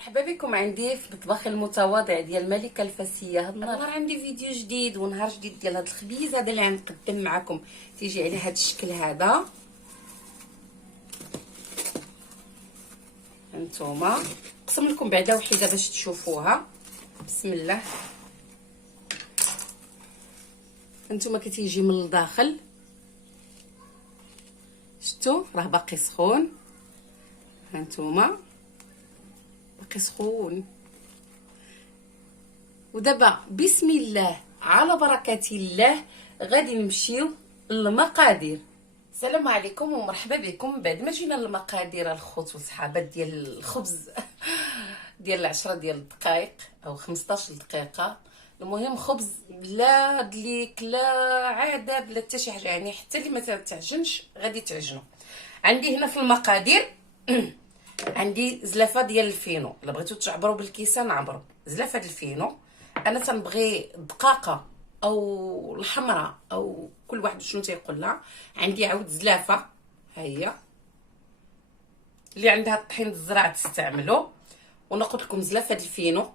مرحبا بكم عندي في مطبخ المتواضع ديال الملكه الفاسيه. هاد النهار عندي فيديو جديد ونهار جديد ديال هاد الخبيز هذا اللي غنقدم معكم. تيجي على هاد الشكل هذا. هانتوما نقسم لكم بعدا وحده باش تشوفوها. بسم الله. هانتوما كتيجي من الداخل، شفتوا راه باقي سخون. هانتوما باقي سخون. ودابا بسم الله على بركه الله غادي نمشيو للمقادير. السلام عليكم ومرحبا بكم. بعد ما جينا للمقادير الخوت والصحابات ديال الخبز ديال 10 ديال الدقائق او 15 دقيقه. المهم خبز بلا دليك لا عاده بلا حتى شي حاجه، يعني حتى اللي ما تعجنش غادي تعجنوا. عندي هنا في المقادير عندي زلافه ديال الفينو. الا بغيتو تعبروا بالكيسان عبروا. زلافه الفينو انا تنبغي دقاقه او الحمراء او كل واحد شنو تيقول لها. عندي عود زلافه، ها هي اللي عندها الطحين الزراع تستعملوا. وناخذ لكم زلافه الفينو.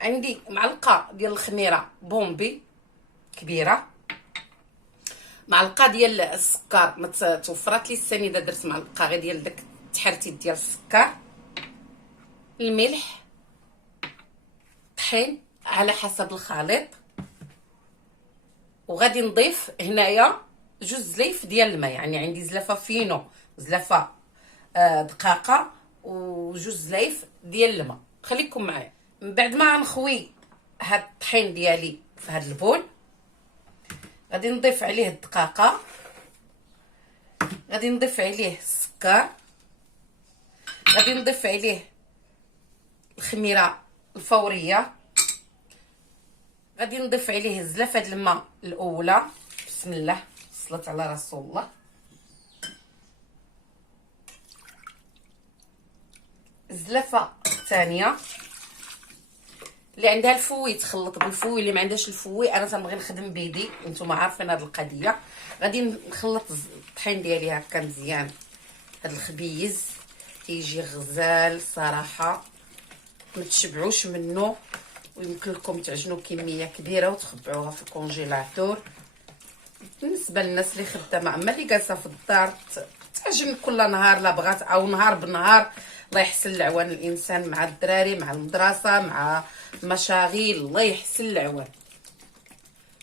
عندي معلقه ديال الخميره بومبي كبيره، معلقه ديال السكر ما توفرات لي السنيده، درت معلقه غير ديال داك التحرتيت ديال السكر، الملح، طحين على حسب الخليط. وغادي نضيف هنايا جوج زليف ديال الماء، يعني عندي زلافه فينو زلافه دقاقه وجوج زلايف ديال الماء. خليكم معايا. من بعد ما غنخوي هاد الطحين ديالي في هاد البول غادي نضيف عليه الدقاقه، غادي نضيف عليه السكر، غادي نضيف عليه الخميره الفوريه، غادي نضيف عليه زلافه الماء الاولى. بسم الله صلت على رسول الله. الزلافه الثانيه اللي عندها الفوي تخلط بالفوي، اللي ما عندهاش الفوي انا تنبغي نخدم بيدي، نتوما عارفين هذه القضيه. غادي نخلط الطحين ديالي هكا مزيان. هذا الخبيز تيجي غزال صراحه، ما تشبعوش منه، ويمكن لكم تعجنوا كميه كبيره وتخبعوها في الكونجيلاتور. بالنسبه للناس اللي خدامه، اما اللي جالسه في الدار تعجن كل نهار لا بغات، او نهار بنهار. الله يحسن العوان الانسان مع الدراري مع المدرسه مع مشاغيل، الله يحسن العوان.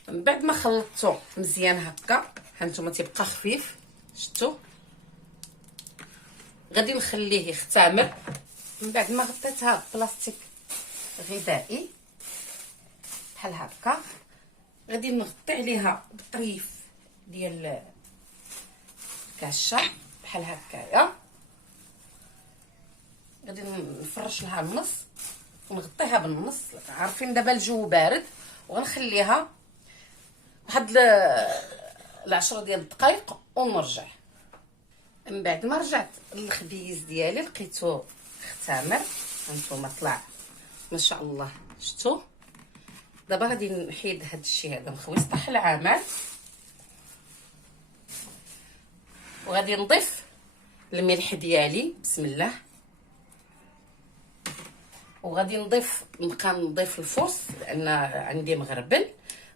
من بعد ما خلطته مزيان هكا هانتوما تيبقى خفيف، شفتوا. غادي نخليه يختمر. من بعد ما غطيتها بلاستيك غذائي بحال هكا غادي نغطي عليها بطريف ديال الكاشه بحال هكايا. غادي نفرش لها النص ونغطيها بالنص. عارفين دابا الجو بارد، وغنخليها واحد 10 ديال الدقائق ونرجع. من بعد ما رجعت للخبيز ديالي لقيتو اختمر، هانتوما طلع ما شاء الله، شفتوا. دابا غادي نحيد هاد الشيء هذا نخوي سطح العمل، وغادي نضيف الملح ديالي. بسم الله. وغادي نبقى نضيف الفرص لان عندي مغربل.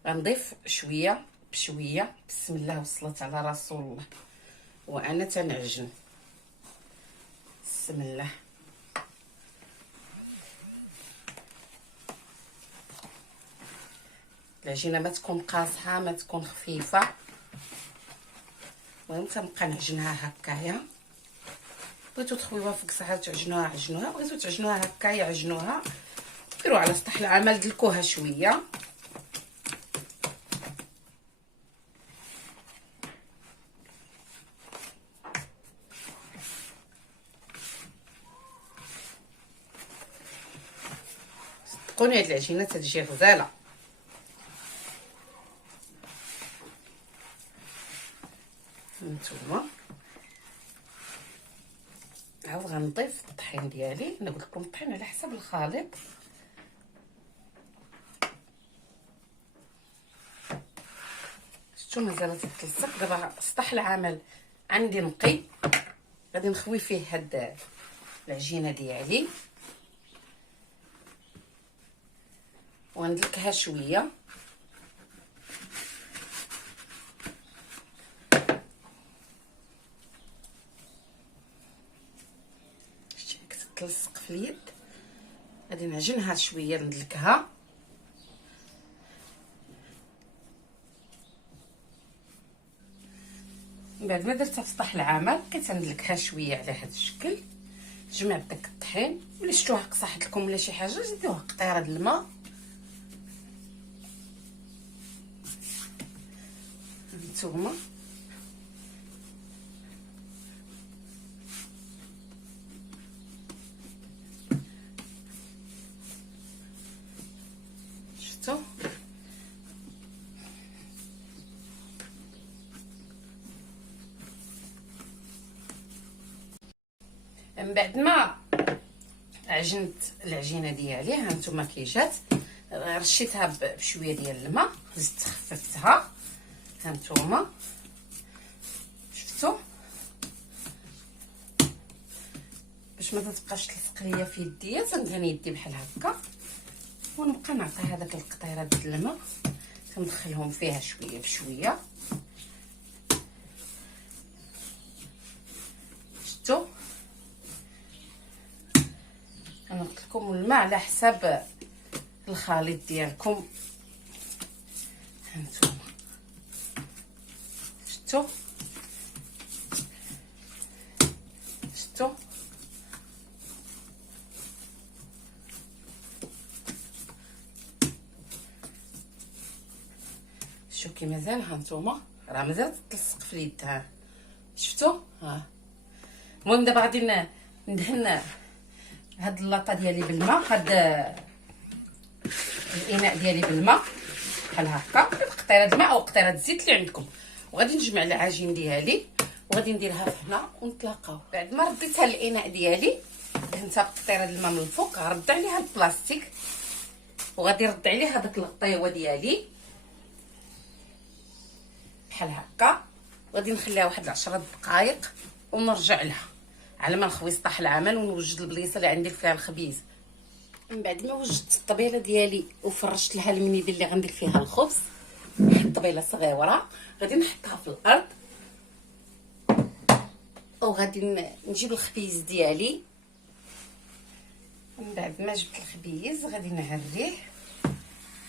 غنضيف شويه بشويه. بسم الله والصلاه على رسول الله. وانا تنعجن. بسم الله. العجينه ما تكون قاصحه ما تكون خفيفه. المهم تنبقى نعجنها هكايا. بغيتو تخويوها فوق ساعه تعجنوها عجنوها، بغيتو تعجنوها هكايا عجنوها. ديروا على سطح العمل دلكوها شويه. صدقوني هاد العجينه تتجي غزاله. هانتوما عاود غنضيف الطحين ديالي. انا قلت لكم الطحين على حسب الخليط. شفتوا مازال تتلصق. دابا سطح العمل عندي نقي، غادي نخوي فيه هاد العجينه ديالي وندلكها شويه. شتي كتتلصق في اليد، غادي نعجنها شويه ندلكها. من بعد ما درتها في سطح العمل بقيت ندلكها شويه على هذا الشكل. جمعت داك الطحين، ولا شفتوها قصحت لكم ولا شي حاجه زيدوها قطيره د الماء. هانتوما شفتوا من بعد ما عجنت العجينه ديالي هانتوما كي جات رشيتها بشويه ديال الماء، زدت خففتها. هانتوما شفتوا باش ما تبقاش تلصق ليا في يديا، تندهن يدي بحال هكا ونبقى نعطي هذاك القطيره ديال الماء كندخلهم فيها شويه بشويه. شفتوا انا قلت لكم الماء على حساب الخليط ديالكم. هانتوما شفتوا شوفوا كي مازال هانتوما راه مازال تلصق في اليد. ها شفتوا ها. المهم دابا غادي ندهن هاد اللاطه ديالي بالماء، هاد الاناء ديالي بالماء بحال هكا بقطيره الماء او قطيره الزيت اللي عندكم، وغادي نجمع العجين ديالي وغادي نديرها في هنا ونتلاقاو. بعد ما رديتها الاناء ديالي دهنتها بقطيره الماء من الفوق، غرد عليها البلاستيك وغادي نرد عليه هذاك الغطيوه ديالي بحال هكا، وغادي نخليها واحد 10 دقائق ونرجع لها على ما نخوي سطح العمل ونوجد البليصه اللي عندي فيها الخبيز. من بعد ما وجدت الطبيله ديالي وفرشت لها المنيده اللي غندير فيها الخبز، واحد طبيله صغيره غادي نحطها في الارض، وغادي نجيب الخبيز ديالي. من بعد ما جبت الخبيز غادي نعريه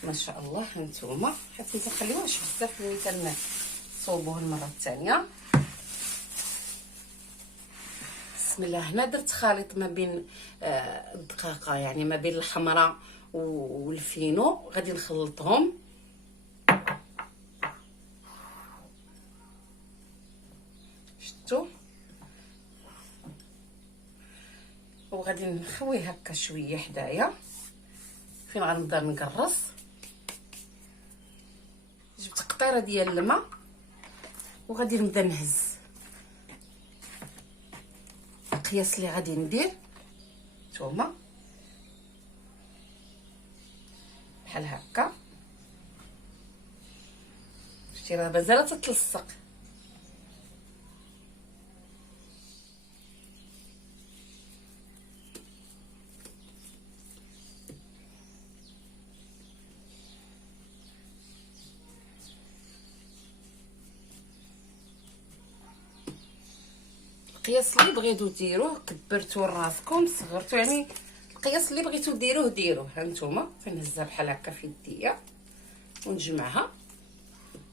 ما شاء الله. هانتوما حيت متخليوهش بزاف ملي كنصوبوه المره الثانيه. بسم الله. هنا درت خليط ما بين الدقاقه، يعني ما بين الحمراء والفينو، غادي نخلطهم. شفتوا وغادي نخويه هكا شويه حدايا فين غنبدا نقرص. جبت قطيره ديال الماء وغادي نبدا نهز القياس اللي غادي ندير. نتوما بحال هكا شتي راه مازال تتلصق. القياس اللي بغيتو ديروه، كبرتو راسكم صغرتو، يعني القياس اللي بغيتو ديروه ديروه. هانتوما فنهزها بحال هكا في يديا ونجمعها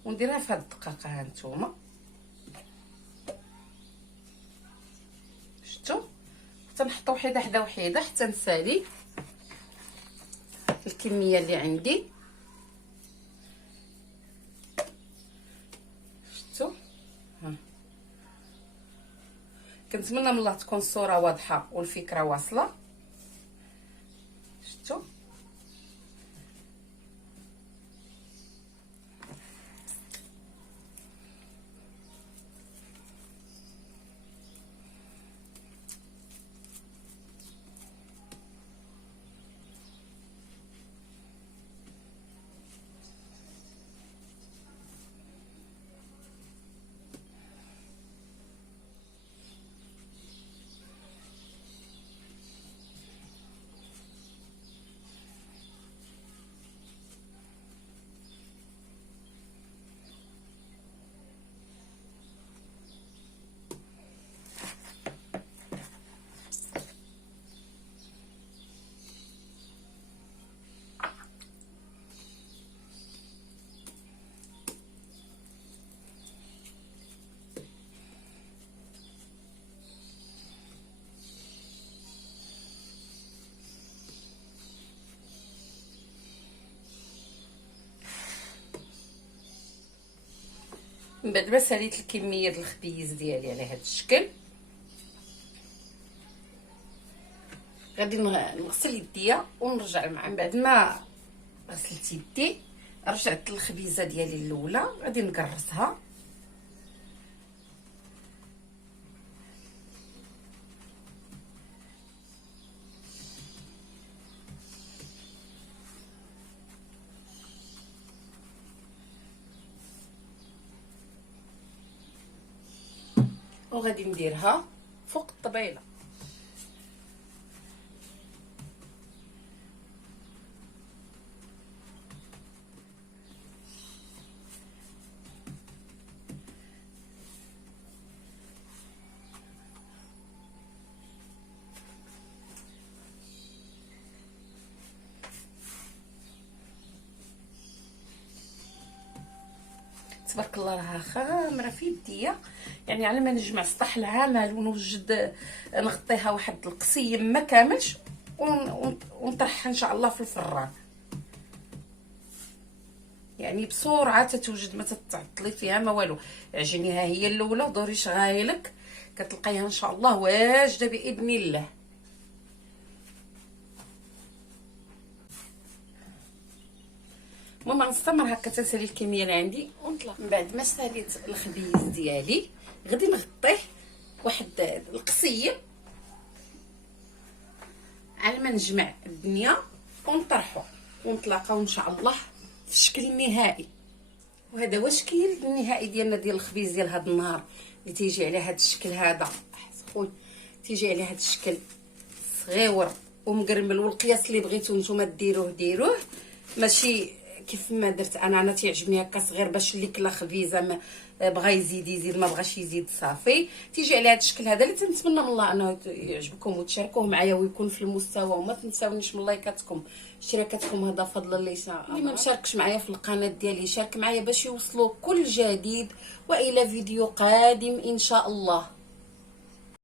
ونديرها في هاد الدقاقه. هانتوما شفتوا تنحطو وحده حدا وحده حتى نسالي الكميه اللي عندي. شفتوا ها. كنتمنى من الله تكون الصوره واضحه والفكره واصله. شفتوا من بعد ما ساليت الكميه ديال الخبيز ديالي على هذا الشكل، غادي نغسل يديا ونرجع من بعد ما غسلت يدي. رجعت الخبيزه ديالي الاولى غادي نكرسها، وغادي نديرها فوق الطبيله. تبارك الله راها خامره في يديا، يعني على ما نجمع سطح العمل ونوجد نغطيها واحد القصيم ما كاملش ونطرحها ان شاء الله في الفران. يعني بسرعه تتوجد، ما تتعطلي فيها ما والو. عجينيها هي الاولى ودوري شغايلك كتلقايها ان شاء الله واجده باذن الله. المهم نستمر هكا تنسالي الكميه اللي عندي ونطلع. من بعد ما ساليت الخبيز ديالي غادي نغطيه واحد القصيم على ما نجمع الدنيا ونطرحو ونتلاقاو ان شاء الله في الشكل النهائي. وهذا هو الشكل النهائي ديالنا ديال الخبيز ديال هذا النهار، اللي تيجي على هذا الشكل هذا سخون، تيجي على هذا الشكل صغيور ومقرمل. والقياس اللي بغيتو نتوما ديروه، ماشي كيف ما درت انا تيعجبني هكا صغير باش اللي كلا خبيزه ما بغى يزيد ما بغاش يزيد صافي. تيجي على هذا الشكل هذا اللي تنتمنى من الله انه يعجبكم وتشاركوه معايا ويكون في المستوى. وما تنساونيش من لايكاتكم اشتراكاتكم، هذا فضل الله ان شاء الله. اللي ما مشاركش معايا في القناه ديالي يشارك معايا باش يوصلوا كل جديد، والى فيديو قادم ان شاء الله.